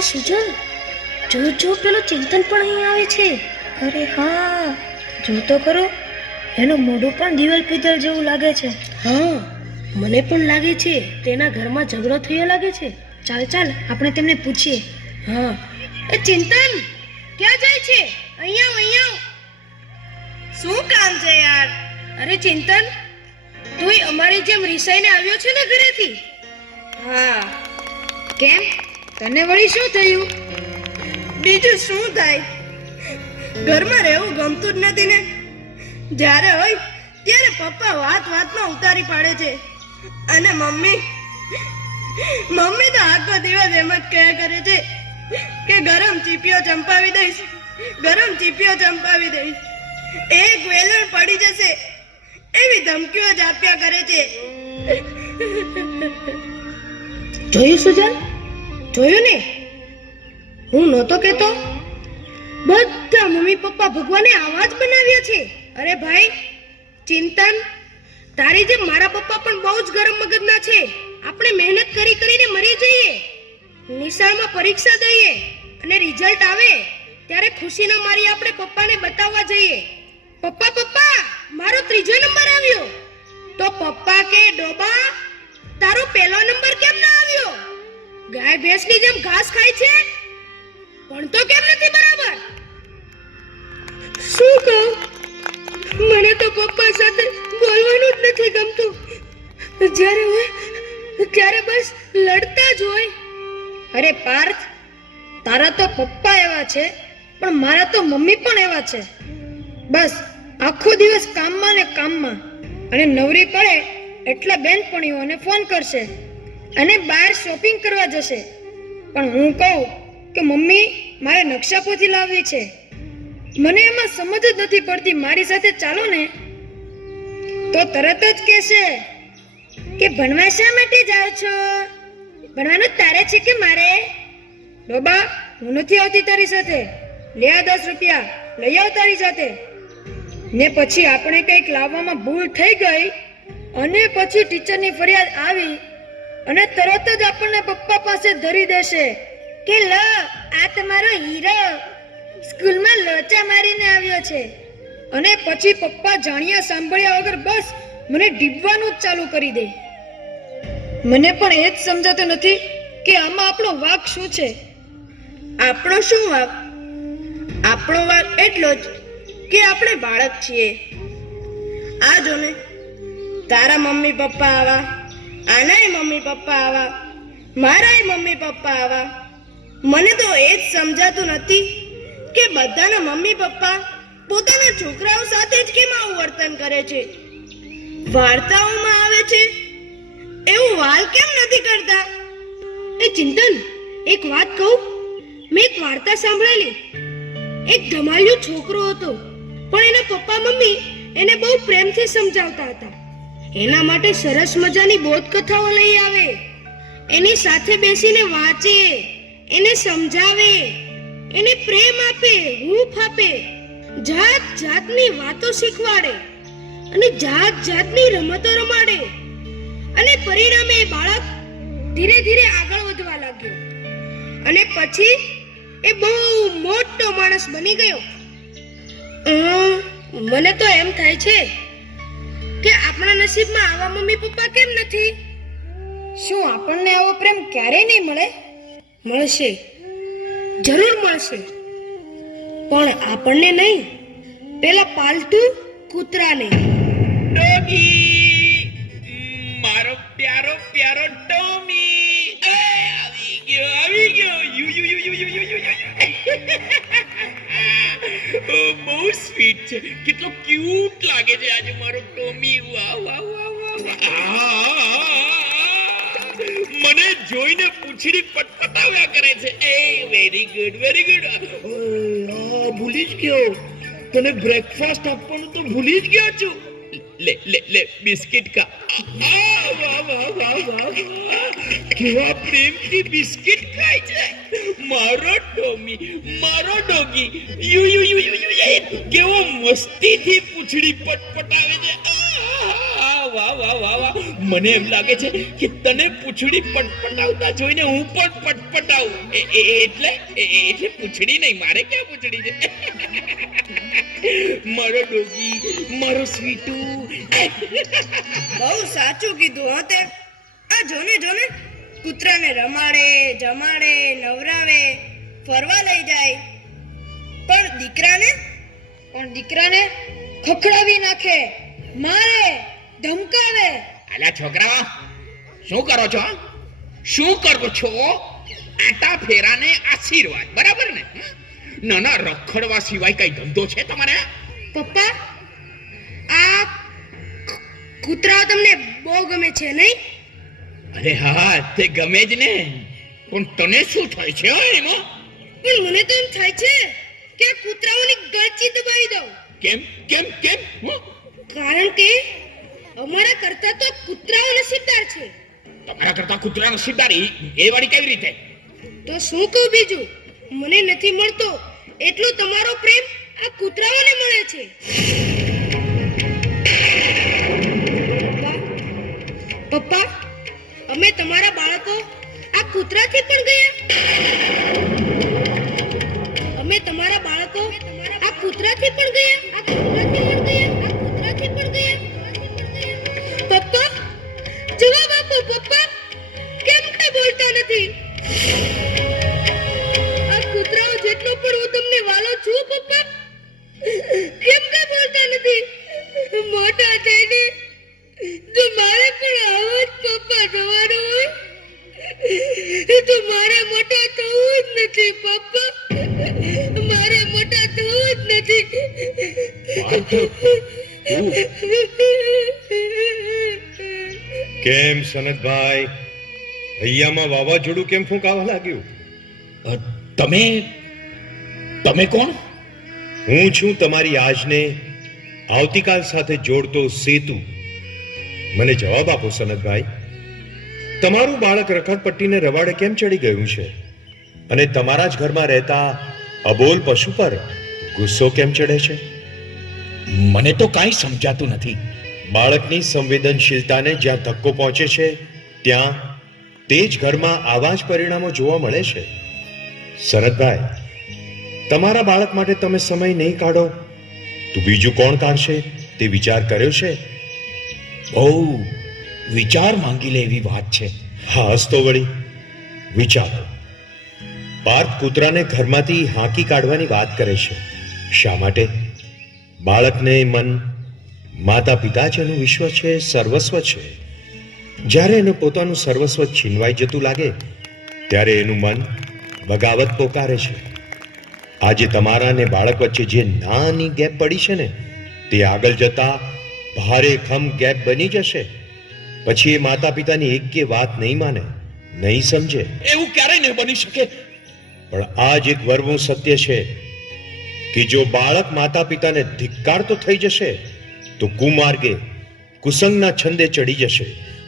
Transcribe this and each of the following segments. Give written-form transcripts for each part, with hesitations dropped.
એ સુજલ, જો પેલો ચિંતન પણ અહીં આવે છે. અરે હા, જો તો ખરો, એનું મોઢું પણ દિવાલ પિત્તળ જેવું લાગે છે. હા, મને પણ લાગે છે તેના ઘરમાં ઝઘડો થયો લાગે છે. ચાલ આપણે તેમને પૂછીએ. હા, એ ચિંતન ક્યાં જાય છે? અહીંયા શું કામ છે યાર? અરે ચિંતન, તું અમારી જેમ રિસાઈને આવ્યો છે ને ઘરેથી? હા. કેમ, તને વળી શું થયું? બીજું શું થાય, ઘરમાં રહેવું ગમતું જ નથી ને. જ્યારે હોય ત્યારે પપ્પા વાતમાં ઉતારી પાડે છે, અને મમ્મી તો આખો દિવસ એમ જ કહ્યા કરે છે કે ગરમ ચીપિયો ચંપાવી દઈશ. એક વેલણ પડી જશે એવી ધમકીઓ જ આપ્યા કરે છે. જોયું સુજલ, જોયું ને, હું નહોતો કહેતો? બધા મમ્મી પપ્પા ભગવાને આવા જ બનાવ્યા છે. અરે ભાઈ ચિંતન, તારી જેમ મારા પપ્પા પણ બહુ જ ગરમ મગજના છે. આપણે મહેનત કરીને મરી જઈએ, નિશાળમાં પરીક્ષા દઈએ અને રિઝલ્ટ આવે ત્યારે ખુશીના મારી આપણે પપ્પાને બતાવવા જઈએ, પપ્પા મારો 3જો નંબર આવ્યો. તો પપ્પા કે ડોબા, તારો પહેલો નંબર કેમ ના આવ્યો? ગાય ભેંસની જેમ ઘાસ ખાય છે, પણ તો કેમ નથી બરાબર? શું કહું, મને તો પપ્પા સાથે બોલવાનું જ નથી ગમતું. જ્યારે હોય ત્યારે બસ લડતા જ હોય. અરે પાર્થ, તારા તો પપ્પા એવા છે, પણ મારા તો મમ્મી પણ એવા છે. બસ આખો દિવસ કામમાં ને કામમાં, અને નવરી પડે એટલે બેનપણીઓને ફોન કરશે અને બહાર શોપિંગ કરવા જશે. પણ હું કહું કે મમ્મી મારે નકશાપોથી લાવવી છે, મને એમાં સમજ જ નથી પડતી, મારી સાથે ચાલો ને, તો તરત જ કહેશે કે ભણવા શા માટે જાઓ છો? ભણવાનું તારે છે કે મારે? ડોબા, હું નથી આવતી તારી સાથે, લે આ 10 રૂપિયા લઈ આવ તારી સાથે. ને પછી આપણે કંઈક લાવવામાં ભૂલ થઈ ગઈ અને પછી ટીચરની ફરિયાદ આવી અને તરત જ આપણને પપ્પા પાસે ધરી દેશે કે લ આ તમારો હીરો સ્કૂલમાં લોચા મારીને આવ્યો છે. અને પછી પપ્પા જાણ્યા સાંભળ્યા વગર બસ મને ડીબવાનું જ ચાલુ કરી દે. મને પણ એ જ સમજાતું નથી કે આમાં આપણો વાંક શું છે. આપણો શું વાંક? આપણો વાંક એટલો જ કે આપણે બાળક છીએ. આ જો ને, તારા મમ્મી પપ્પા આવા, આનાય મમ્મી પપ્પા આવા, મારાય મમ્મી પપ્પા આવા. મને તો એ જ સમજાતું નથી કે બધાના મમ્મી પપ્પા પોતાના છોકરાઓ સાથે જ કેમ આવું વર્તન કરે છે. વાર્તાઓમાં આવે છે એવું વાલ કેમ નથી કરતા? એ ચિંતન, એક વાત કહું, મેં એક વાર્તા સાંભળેલી. એક ધમાલિયો છોકરો હતો, પણ એના પપ્પા મમ્મી એને બહુ પ્રેમથી સમજાવતા હતા. એના માટે સરસ મજાની બોધકથાઓ લઈ આવે, એની સાથે બેસીને વાંચે, એને સમજાવે, એને પ્રેમ આપે, હૂંફ આપે, જાત જાતની વાતો શીખવાડે અને જાત જાતની રમતો રમાડે. અને પરિણામે એ બાળક ધીરે ધીરે આગળ વધવા લાગ્યો અને પછી એ બહુ મોટો માણસ બની ગયો. મને તો એમ થાય છે કે આપણા નસીબમાં આવા મમ્મી પપ્પા કેમ નથી? શું આપણને આવો પ્રેમ ક્યારેય નહીં મળે? મળશે, જરૂર મળશે, પણ આપણને નહીં, પેલા પાલતુ કૂતરાને. ડોગી, મારો પ્યારો ટોમી, આવી ગયો. બહુ સ્વીટ છે, કેટલો ક્યુટ લાગે છે આજે મારો ટોમી. વાહ. મને જોઈને પૂંછડી પટપટાવ્યા કરે છે. Very good. ભૂલી જ ગયો, તને બ્રેકફાસ્ટ આપવાનું તો ભૂલી જ ગયો છું. લે બિસ્કિટ ખા. વાહ. કેવા પ્રેમથી બિસ્કિટ ખાય છે મારો ટોમી, મારો ડોગી. કેવો મસ્તીથી પૂંછડી પટપટાવે છે. વાહ. મને એમ લાગે છે કે તને પૂંછડી પટપટાવતા જોઈને હું પણ પટપટાવું. એટલે પૂંછડી નહીં, મારે ક્યાં પૂંછડી છે? મારો ડોગી, મારો સ્વીટુ. બહુ સાચું કીધું હો તે. આ જોને કૂતરાને રમાડે, જમાડે, નવરાવે, ફરવા લઈ જાય. પણ દીકરાને ખખડાવી નાખે, મારે, ધમકાવે. અલા છોકરાઓ, શું કરો છો? આટા ફેરાને આશીર્વાદ, બરાબર ને? નાના રખડવા સિવાય કઈ ધંધો છે તમારે? પપ્પા, આ કૂતરા તમને બહુ ગમે છે નહીં? અરે હા, તે ગમે જ ને. પણ તને શું થાય છે એમાં? પણ મને તો એમ થાય છે કે આ કૂતરાઓની ગળચી દબાવી દઉં. કેમ? કારણ કે અમારા કરતા તો કૂતરાઓ નસીબદાર છે. તમારા કરતા કૂતરા નસીબદાર એ વાળી કેવી રીતે? તો શું કહું બીજું? મને નથી મળતો એટલો તમારો પ્રેમ આ કૂતરાઓને મળે છે. પપ્પા, અમે તમારા બાળકો આ કૂતરાથી પણ ગયા. પપ્પા, જવાબ આપો પપ્પા. કેમ કઈ બોલતા નથી? આ કૂતરાઓ જેટલો પણ હું તમને વાલો છું પપ્પા, કેમ કઈ બોલતા નથી? મોટા થઈને જો મારે પણ આવો જ પપ્પા થવાનું હોય તો મારે મોટા થવું જ નથી પપ્પા. મારે મોટા થવું જ નથી. કેમ સનતભાઈ, હૈયામાં વાવાઝોડું કેમ ફૂંકાવા લાગ્યું? તમે કોણ? હું છું તમારી આજને આવતીકાલ સાથે જોડતો સેતુ. મને જવાબ આપો સનતભાઈ, તમારું બાળક રખડપટ્ટીને રવાડે કેમ ચડી ગયું છે? અને તમારા જ ઘરમાં રહેતા અબોલ પશુ પર ગુસ્સો કેમ ચડે છે? મને તો કાંઈ સમજાતું નથી. બાળકની સંવેદનશીલતાને જ્યાં ધક્કો પહોંચે છે ત્યાં તે જ ઘરમાં આવા જ પરિણામો જોવા મળે છે. સનતભાઈ, તમારા બાળક માટે તમે સમય નહીં કાઢો તો બીજું કોણ કાઢશે તે વિચાર કર્યો છે? બહુ વિચાર માંગી લે એવી વાત છે. હા તો વળી વિચારો. પાર્થ કૂતરાને ઘરમાંથી હાંકી કાઢવાની વાત કરે છે. શા માટે? બાળકને મન માતા પિતા જ એનું વિશ્વ છે, સર્વસ્વ છે. જ્યારે એનું પોતાનું સર્વસ્વ છીનવાઈ જતું લાગે ત્યારે એનું મન બગાવત પોકારે છે. આજે તમારા ને બાળક વચ્ચે જે નાની ગેપ પડી છે ને, તે આગળ જતા ભારે ખમ ગેપ બની જશે. પછી એ માતા પિતાની એક કે વાત નહીં માને, નહીં સમજે. એવું ક્યારેય નહીં બની શકે. પણ આ જ એક વરવું સત્ય છે કે જો બાળક માતા પિતાને ધિક્કારતો થઈ જશે તો કુમાર્ગે, કુસંગના છંદે ચડી જશે.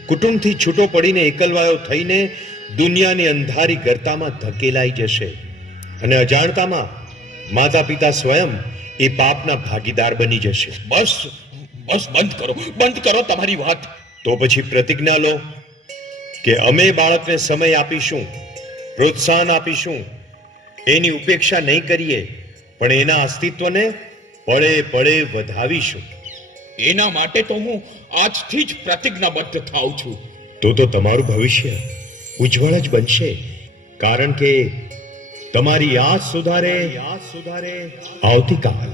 કુટુંબથી છૂટો પડીને એકલવાયો થઈને દુનિયાની અંધારી ગર્તામાં ધકેલાઈ જશે. અને અજાણતામાં માતા પિતા સ્વયં એ પાપના ભાગીદાર બની જશે. બસ બંધ કરો તમારી વાત. તો પછી પ્રતિજ્ઞા લો કે અમે બાળકને સમય આપીશું, પ્રોત્સાહન આપીશું, એની ઉપેક્ષા નહીં કરીએ, પણ એના અસ્તિત્વને પળે પળે વધાવીશું. એના માટે તો હું આજથી જ પ્રતિજ્ઞાબદ્ધ થાઉં છું. તો તમારું ભવિષ્ય ઉજ્જવળ જ બનશે. કારણ કે તમારી આજ સુધારે આવતીકાલ.